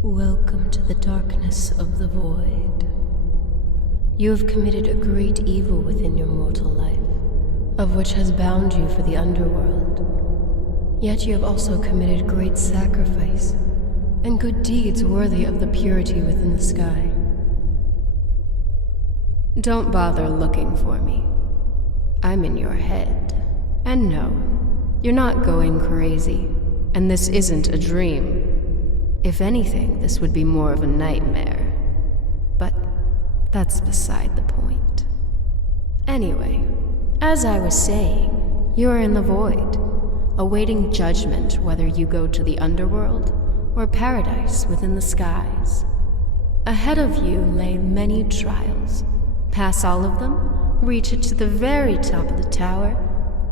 Welcome to the darkness of the void. You have committed a great evil within your mortal life, of which has bound you for the underworld. Yet you have also committed great sacrifice, and good deeds worthy of the purity within the sky. Don't bother looking for me. I'm in your head. And no, you're not going crazy, and this isn't a dream. If anything, this would be more of a nightmare. But that's beside the point. Anyway, as I was saying, you're in the void, awaiting judgment whether you go to the underworld or paradise within the skies. Ahead of you lay many trials. Pass all of them, reach it to the very top of the tower,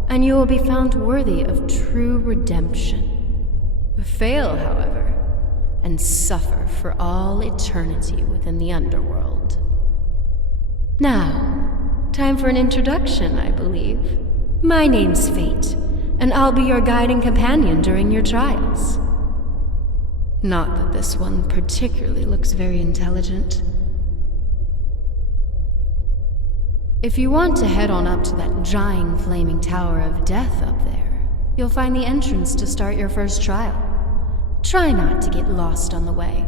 and you will be found worthy of true redemption. Fail, however, and suffer for all eternity within the underworld. Now, time for an introduction, I believe. My name's Fate, and I'll be your guiding companion during your trials. Not that this one particularly looks very intelligent. If you want to head on up to that giant flaming tower of death up there, you'll find the entrance to start your first trial. Try not to get lost on the way.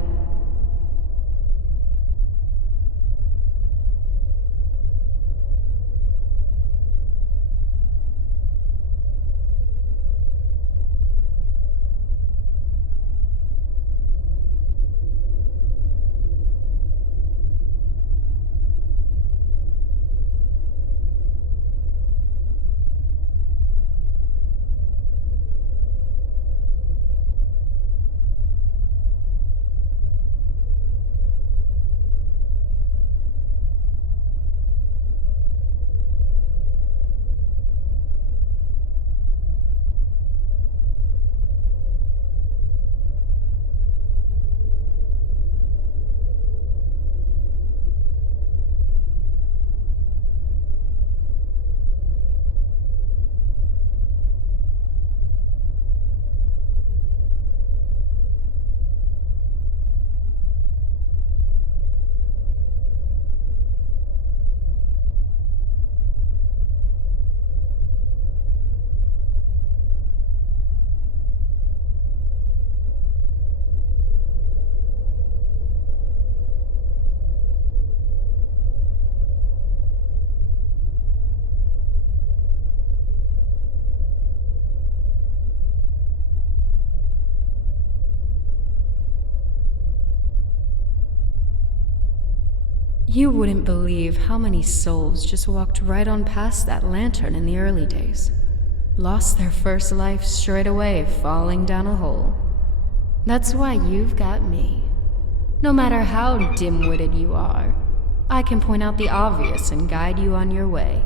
You wouldn't believe how many souls just walked right on past that lantern in the early days. Lost their first life straight away, falling down a hole. That's why you've got me. No matter how dim-witted you are, I can point out the obvious and guide you on your way.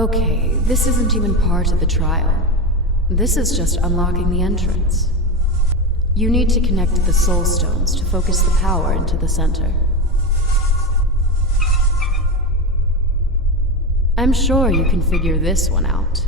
Okay, this isn't even part of the trial. This is just unlocking the entrance. You need to connect the soul stones to focus the power into the center. I'm sure you can figure this one out.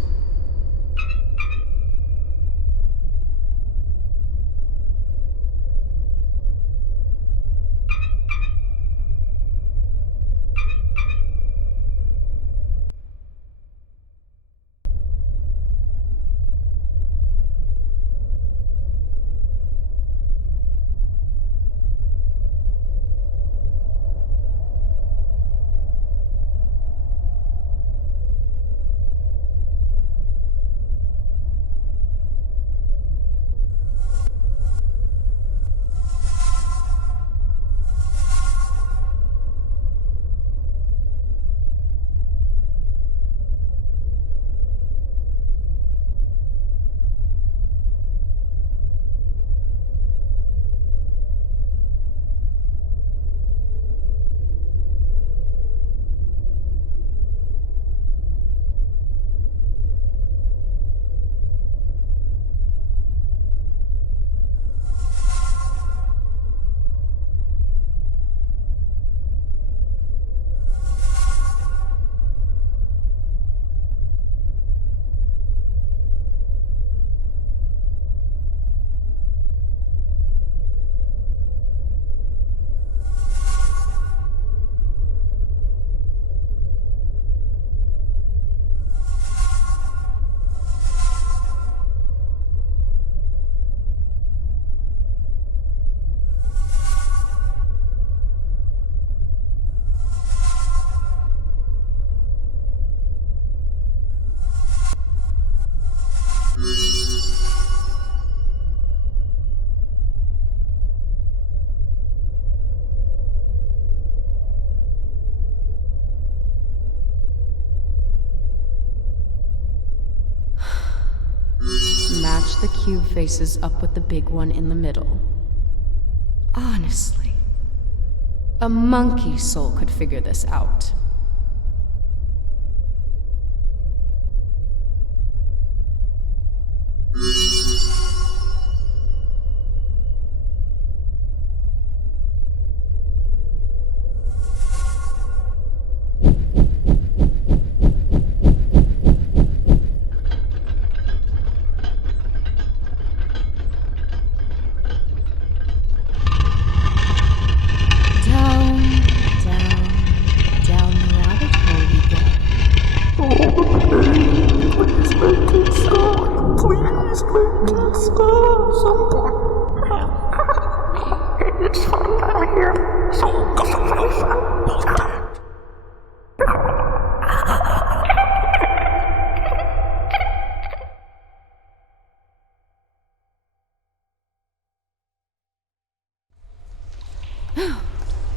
Match the cube faces up with the big one in the middle. Honestly, a monkey soul could figure this out.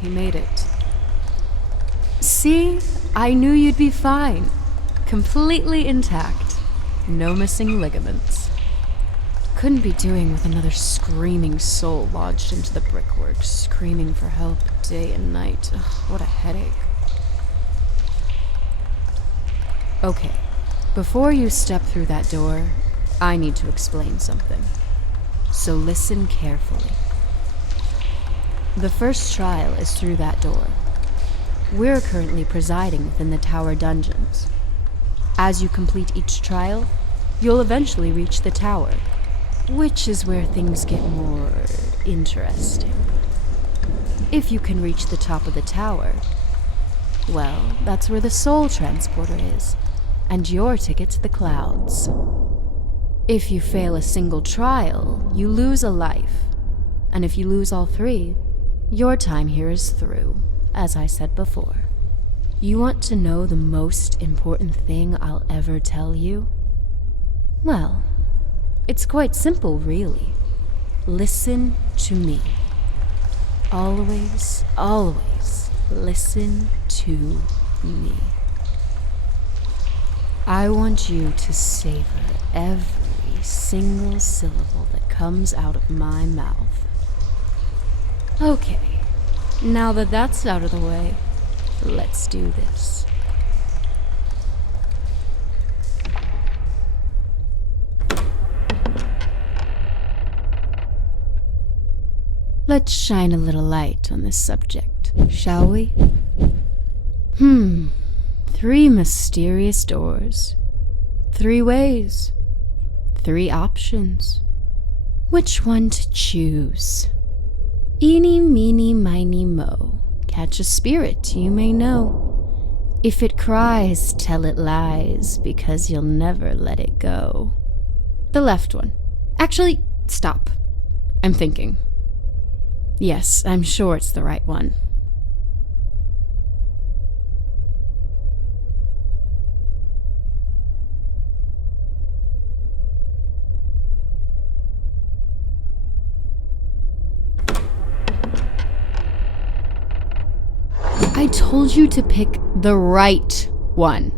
He made it. See? I knew you'd be fine. Completely intact. No missing ligaments. Couldn't be doing with another screaming soul lodged into the brickwork, screaming for help day and night. Ugh, what a headache. Okay, before you step through that door, I need to explain something. So listen carefully. The first trial is through that door. We're currently presiding within the tower dungeons. As you complete each trial, you'll eventually reach the tower, which is where things get more interesting. If you can reach the top of the tower, well, that's where the soul transporter is, and your ticket to the clouds. If you fail a single trial, you lose a life, and if you lose all three, your time here is through, as I said before. You want to know the most important thing I'll ever tell you? Well, it's quite simple, really. Listen to me. Always, always listen to me. I want you to savor every single syllable that comes out of my mouth. Okay, now that that's out of the way, let's do this. Let's shine a little light on this subject, shall we? 3 mysterious doors. 3 ways. 3 options. Which one to choose? Eeny, meeny, miny, moe. Catch a spirit you may know. If it cries, tell it lies, because you'll never let it go. The left one. Actually, stop. I'm thinking. Yes, I'm sure it's the right one. I told you to pick the right one.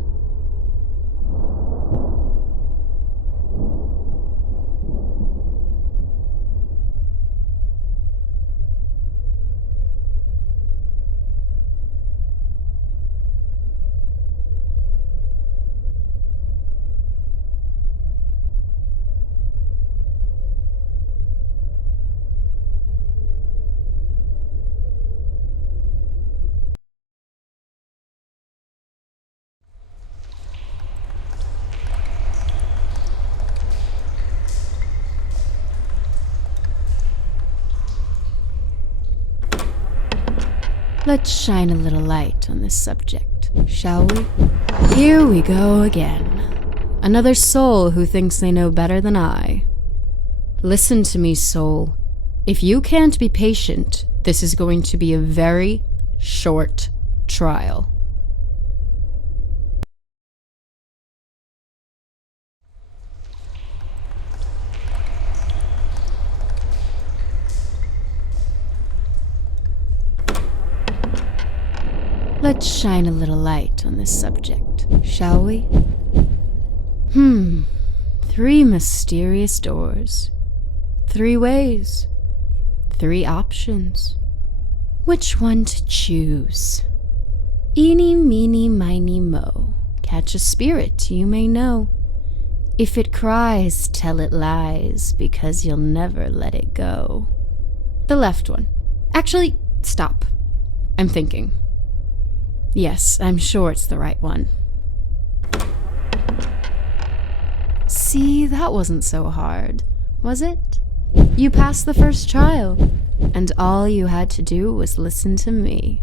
Let's shine a little light on this subject, shall we? Here we go again. Another soul who thinks they know better than I. Listen to me, soul. If you can't be patient, this is going to be a very short trial. Let's shine a little light on this subject, shall we? 3 mysterious doors. 3 ways. 3 options. Which one to choose? Eeny, meeny, miny, moe. Catch a spirit you may know. If it cries, tell it lies, because you'll never let it go. The left one. Actually, stop. I'm thinking. Yes, I'm sure it's the right one. See, that wasn't so hard, was it? You passed the first trial, and all you had to do was listen to me.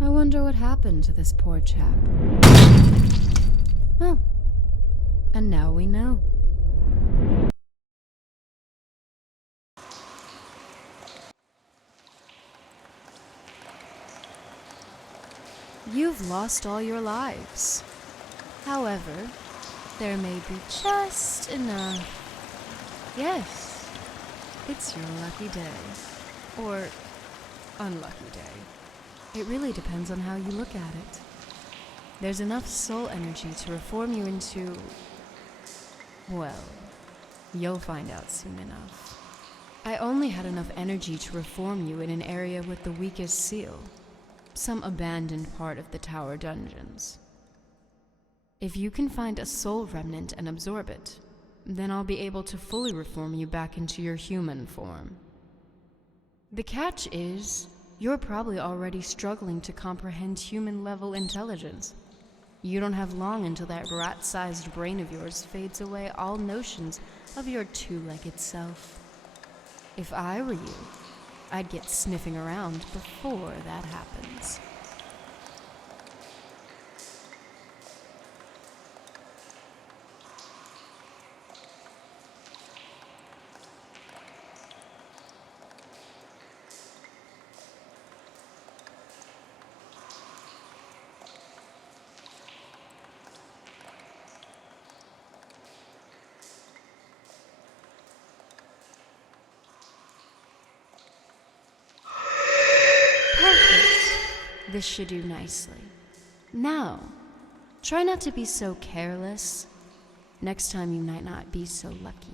I wonder what happened to this poor chap. Oh, and now we know. You've lost all your lives. However, there may be just enough. Yes, it's your lucky day. Or unlucky day. It really depends on how you look at it. There's enough soul energy to reform you into... well, you'll find out soon enough. I only had enough energy to reform you in an area with the weakest seal. Some abandoned part of the tower dungeons. If you can find a soul remnant and absorb it, then I'll be able to fully reform you back into your human form. The catch is, you're probably already struggling to comprehend human-level intelligence. You don't have long until that rat-sized brain of yours fades away all notions of your two-legged self. If I were you, I'd get sniffing around before that happens. Perfect. This should do nicely. Now, try not to be so careless. Next time you might not be so lucky.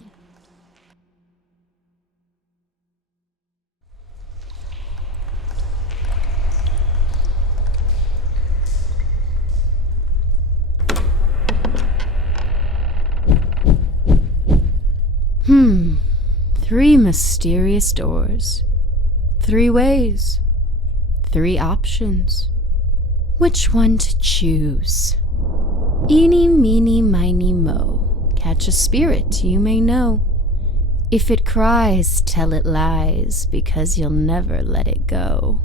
Three mysterious doors. 3 ways. 3 options. Which one to choose? Eeny, meeny, miny, mo. Catch a spirit you may know. If it cries, tell it lies, because you'll never let it go.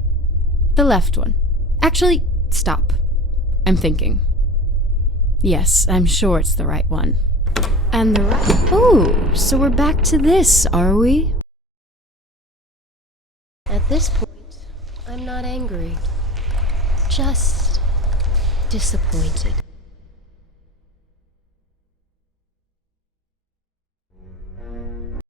The left one. Actually, stop. I'm thinking. Yes, I'm sure it's the right one. And the right... Oh, so we're back to this, are we? At this point, I'm not angry. Just disappointed.